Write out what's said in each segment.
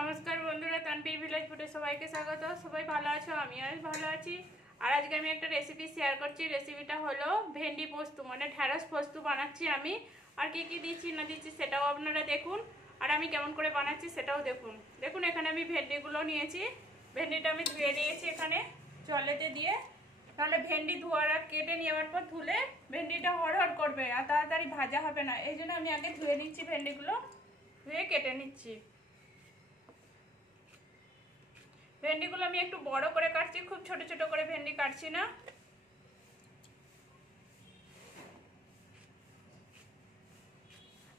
নমস্কার বন্ধুরা, তানভীর ভিলেজ ফুডে সবাইকে স্বাগত। সবাই ভালো আছো? আমিও ভালো আছি। আর আজকে আমি একটা রেসিপি শেয়ার করছি। রেসিপিটা হলো ভেন্ডি পোস্ত, মানে ঢ্যাঁড়স পোস্ত বানাচ্ছি আমি। আর কি কি দিচ্ছি না দিচ্ছি সেটাও আপনারা দেখুন, আর আমি কেমন করে বানাচ্ছি সেটাও দেখুন। দেখুন এখানে আমি ভেন্ডিগুলো নিয়েছি। ভেন্ডিটা আমি ধুয়ে নিয়েছি এখানে জলেতে দিয়ে। তাহলে ভেন্ডি ধোয়ার আর কেটে নেওয়ার পর ধুলে ভেন্ডিটা হড়হড় করবে আর তাড়াতাড়ি ভাজা হবে না। এই জন্য আমি আগে ধুয়ে নিচ্ছি, ভেন্ডিগুলো ধুয়ে কেটে নিচ্ছি। ভেন্ডিগুলো আমি একটু বড় করে কাটছি, খুব ছোট ছোট করে ভেন্ডি কাটছি না।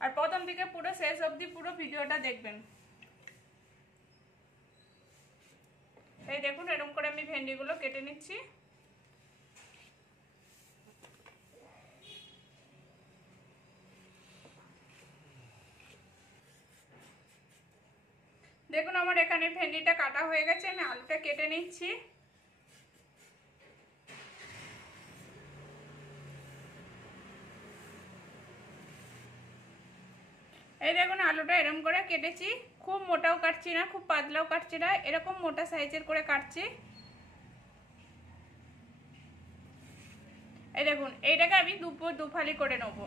আর প্রথম থেকে পুরো শেষ অবধি পুরো ভিডিওটা দেখবেন। এই দেখুন এরকম করে আমি ভেন্ডিগুলো কেটে নিচ্ছি। দেখুন আমার এখানে ভেন্ডিটা কাটা হয়ে গেছে, আমি আলুটা কেটে নিচ্ছি। এই দেখুন আলুটা এরকম করে কেটেছি, খুব মোটাও কাটছি না, খুব পাতলাও কাটছি না, এরকম মোটা সাইজের করে কাটছি। এই দেখুন এইটাকে আমি দু ফালি করে নেব।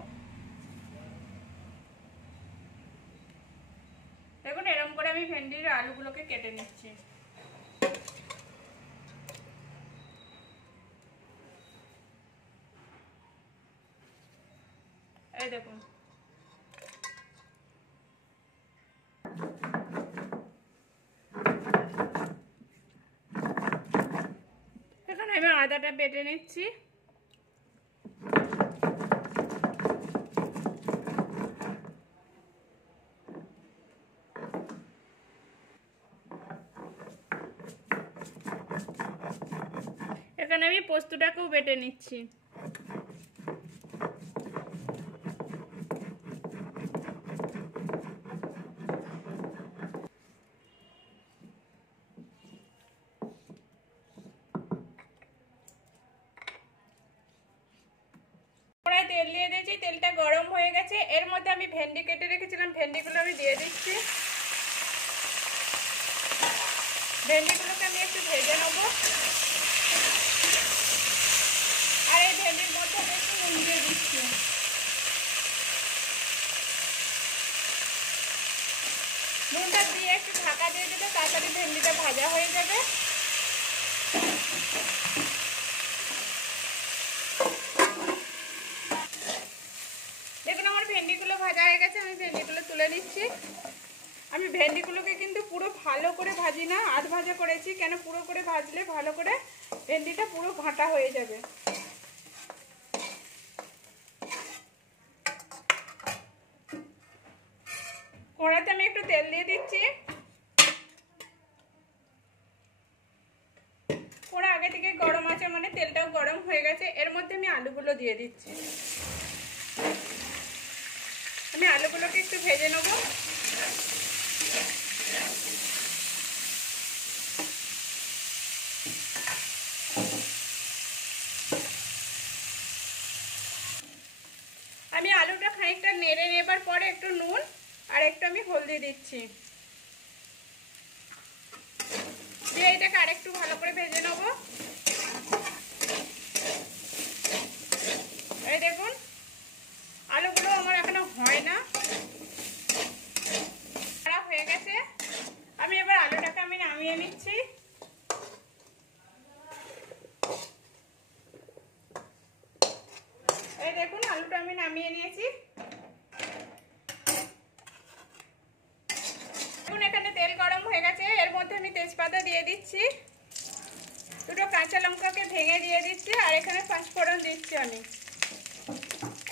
দেখুন এরকম করে আমি ভেন্ডির আলুগুলোকে কেটে নিচ্ছি। এই দেখুন এখানে আমি আদাটা বেটে নিচ্ছি। এখানে আমি পোস্তটাকেও বেটে নিচ্ছি। তেল দিয়ে দিয়েছি, তেলটা গরম হয়ে গেছে। এর মধ্যে আমি ভেন্ডি কেটে রেখেছিলাম, ভেন্ডিগুলো আমি দিয়ে দিচ্ছি। ভেন্ডিগুলোকে আমি একটু ভেজে নেবো। আর এই ভেন্ডির মধ্যে একটু নুন দিয়ে দিচ্ছি। নুনটা দিয়ে একটু ঢাকা দিয়ে দিলে তাড়াতাড়ি ভেন্ডিটা ভাজা হয়ে যাবে। দেখুন আমার ভেন্ডিগুলো ভাজা হয়ে গেছে, আমি ভেন্ডিগুলো তুলে নিচ্ছি। আমি ভেন্ডিগুলোকে কিন্তু পুরো ভালো করে ভাজি না, আধ ভাজা করেছি। কেন পুরো করে ভাজলে ভালো করে ভেন্ডিটা পুরো ঘাঁটা হয়ে যাবে। কড়াতে আমি একটু তেল দিয়ে দিচ্ছি। কড়া আগে থেকে গরম আছে, মানে তেলটাও গরম হয়ে গেছে। এর মধ্যে আমি আলুগুলো দিয়ে দিচ্ছি। আমি আলুগুলোকে একটু ভেজে নেব। আমি আলুটা খানিকটা নেড়ে নেবার পরে একটু নুন আর একটু আমি হলদি দিচ্ছি, দিয়ে এটাকে আরেকটু ভালো করে ভেজে নেব। এই দেখুন আলুগুলো আমার এখনো হয় না, খারাপ হয়ে গেছে। আমি এবার আলুটাকে আমি নামিয়ে নিচ্ছি। এই দেখুন আলুটা আমি নামিয়ে নিয়েছি। দেখুন এখানে তেল গরম হয়ে গেছে। এর মধ্যে আমি তেজপাতা দিয়ে দিচ্ছি, দুটো কাঁচা লঙ্কাকে ভেঙে দিয়ে দিচ্ছি, আর এখানে পাঁচফোড়ন দিচ্ছি আমি।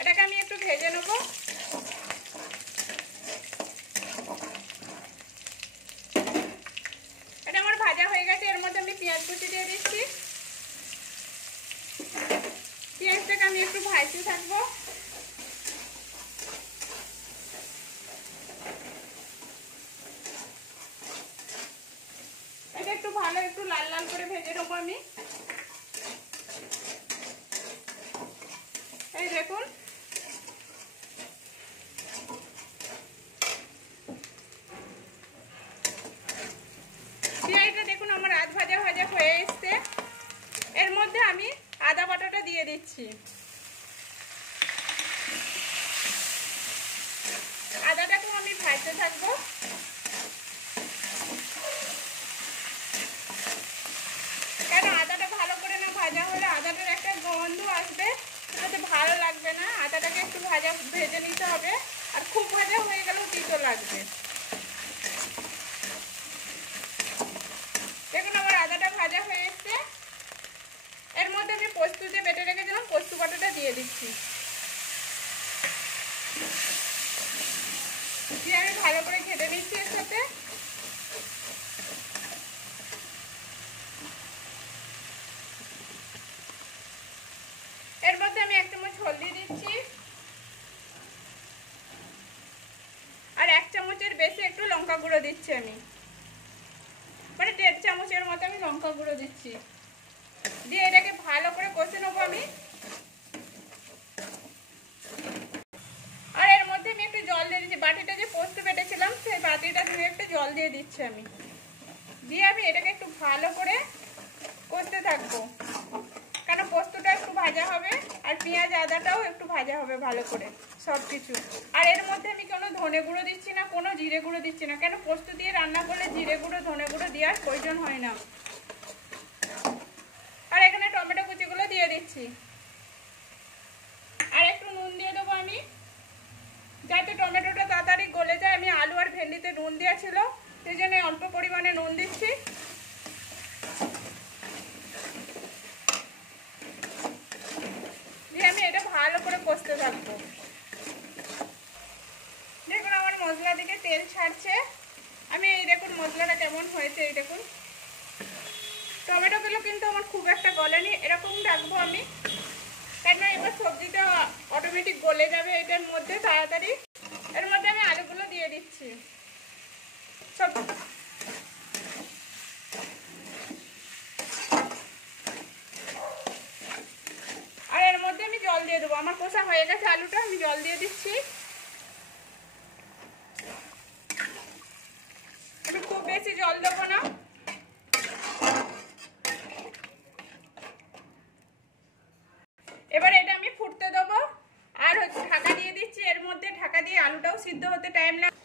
এটাকে আমি একটু ভেজে নেব। এটা আমার ভাজা হয়ে গেছে। এর মধ্যে আমি পেঁয়াজ কুচি দিয়ে দিচ্ছি। পেঁয়াজটাকে আমি একটু ভাজতে থাকবো। এটা একটু ভালো একটু লাল লাল করে ভেজে নেবো আমি। এই দেখুন দিচ্ছি। আদাটাকেও আমি ভাজতে থাকবো। কেন আদাটা ভালো করে না ভাজা হলে আদাটার একটা গন্ধ আসবে, সেটাতে ভালো লাগবে না। আদাটাকে একটু ভেজে নিতে হবে, আর খুব ভাজা হয়ে গেলেও তিতো লাগবে। দেখুন আমার আদাটা ভাজা হয়ে এসছে। এর মধ্যে আমি পোস্ত যে বেটে রেখেছিলাম পোস্ত বাটাটা দিয়ে দিচ্ছি। দিয়ে আমি ভালো করে ঘেটে নিচ্ছি এর সাথে। এর মধ্যে আমি 1 চামচ হলদি দিচ্ছি, আর 1 চামচের বেশি একটু লঙ্কা গুঁড়ো দিচ্ছি আমি, মানে 1.5 চামচের মতো আমি লঙ্কা গুঁড়ো দিচ্ছি। দিয়ে এটাকে ভালো করে কষে নেবো আমি। আর এর মধ্যে আমি একটু জল দিয়ে দিচ্ছি, বাটিটা যে পোস্ত বেটেছিলাম সেই বাটিটা ধুয়ে একটু জল দিয়ে দিচ্ছি আমি। দিয়ে আমি এটাকে একটু ভালো করে কষতে থাকবো, কারণ পোস্তটা একটু ভাজা হবে আর পেঁয়াজ আদাটাও একটু ভাজা হবে ভালো করে সব কিছু। আর এর মধ্যে আমি কোনো ধনে গুঁড়ো দিচ্ছি না, কোনো জিরে গুঁড়ো দিচ্ছি না, কেন পোস্ত দিয়ে রান্না করলে জিরে গুঁড়ো ধনে গুঁড়ো দেওয়ার প্রয়োজন হয় না। আর এখানে টমেটো কুচিগুলো দিয়ে দিচ্ছি, আর একটু নুন দিয়ে দেবো আমি, যাতে টমেটোটা তাড়াতাড়ি গলে যায়। আমি আলু আর ভেন্ডিতে নুন দেওয়া ছিল, সেই জন্য অল্প পরিমাণে নুন দিচ্ছি। দিয়ে আমি এটা ভালো করে কষতে থাকবো। দেখুন আমার মশলা থেকে তেল ছাড়ছে। আমি এই দেখুন মশলাটা কেমন হয়েছে, এই দেখুন টমেটোগুলো কিন্তু আমার খুব একটা গলেনি, এরকম রাখবো আমি, কেন এবার সবজিটা অটোমেটিক গলে যাবে এটার মধ্যে তাড়াতাড়ি। এর মধ্যে আমি আলুগুলো দিয়ে দিচ্ছি সব। আর এর মধ্যে আমি জল দিয়ে দেবো, আমার কষা হয়ে গেছে আলুটা, আমি জল দিয়ে দিচ্ছি। আমি খুব বেশি জল দেবো না। এবার এটা আমি ফুটতে দেবো, আর ঢাকা দিয়ে দিচ্ছি। এর মধ্যে ঢাকা দিয়ে আলুটাও সিদ্ধ হতে টাইম লাগে।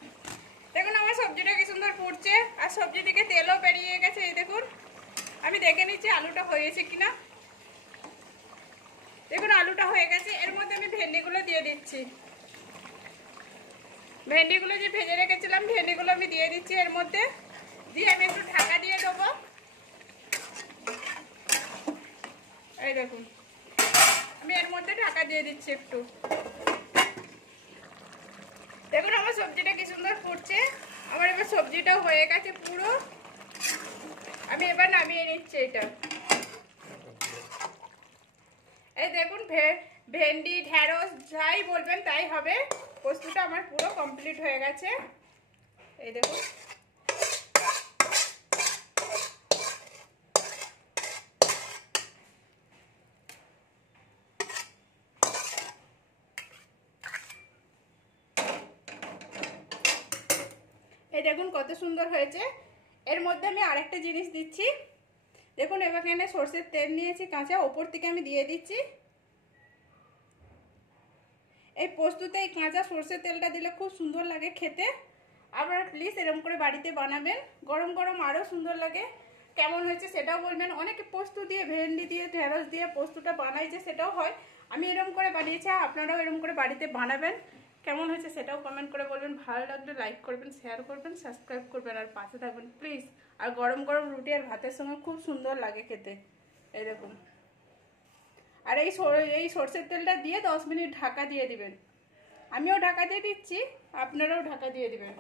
দেখুন আমার সবজিটা কি সুন্দর ফুটছে, আর সবজি থেকে তেলও বেরিয়ে গেছে। এই দেখুন আমি দেখে নিচ্ছি আলুটা হয়েছে কিনা। দেখুন আলুটা হয়ে গেছে। এর মধ্যে আমি ভেন্ডিগুলো দিয়ে দিচ্ছি, ভেন্ডিগুলো যে ভেজে রেখেছিলাম ভেন্ডিগুলো আমি দিয়ে দিচ্ছি এর মধ্যে। দিয়ে আমি একটু ঢাকা দিয়ে দেবো। এই দেখুন আমি এর মধ্যে ঢাকা দিয়ে দিচ্ছি একটু। দেখুন আমার সবজিটা কি সুন্দর ফুটছে। আমার এবার সবজিটাও হয়ে গেছে পুরো। আমি এবার নামিয়ে নিচ্ছি এটা। এই দেখুন ভেন্ডি ঢেঁড়স যাই বলবেন তাই হবে, পোস্তটা আমার পুরো কমপ্লিট হয়ে গেছে। এই দেখুন এই দেখুন কত সুন্দর হয়েছে। এর মধ্যে আমি আরেকটা জিনিস দিচ্ছি, দেখুন এবার এখানে সরষের তেল নিয়েছি কাঁচা, ওপর থেকে আমি দিয়ে দিচ্ছি। এই পোস্ততে এই কাঁচা সরষের তেলটা দিলে খুব সুন্দর লাগে খেতে। আপনারা প্লিজ এরকম করে বাড়িতে বানাবেন, গরম গরম আরও সুন্দর লাগে। কেমন হয়েছে সেটাও বলবেন। অনেকে পোস্ত দিয়ে ভেন্ডি দিয়ে ঢেঁড়স দিয়ে পোস্তটা বানাইছে, সেটাও হয়। আমি এরকম করে বানিয়েছি, আপনারাও এরকম করে বাড়িতে বানাবেন। কেমন হয়েছে সেটাও কমেন্ট করে বলবেন। ভালো লাগলে লাইক করবেন, শেয়ার করবেন, সাবস্ক্রাইব করবেন, আর পাশে থাকবেন প্লিজ। আর গরম গরম রুটি আর ভাতের সঙ্গে খুব সুন্দর লাগে খেতে। এই দেখুন, আর এই সরষের তেলটা দিয়ে 10 মিনিট ঢাকা দিয়ে দিবেন। আমিও ঢাকা দিয়ে দিচ্ছি, আপনারাও ঢাকা দিয়ে দিবেন।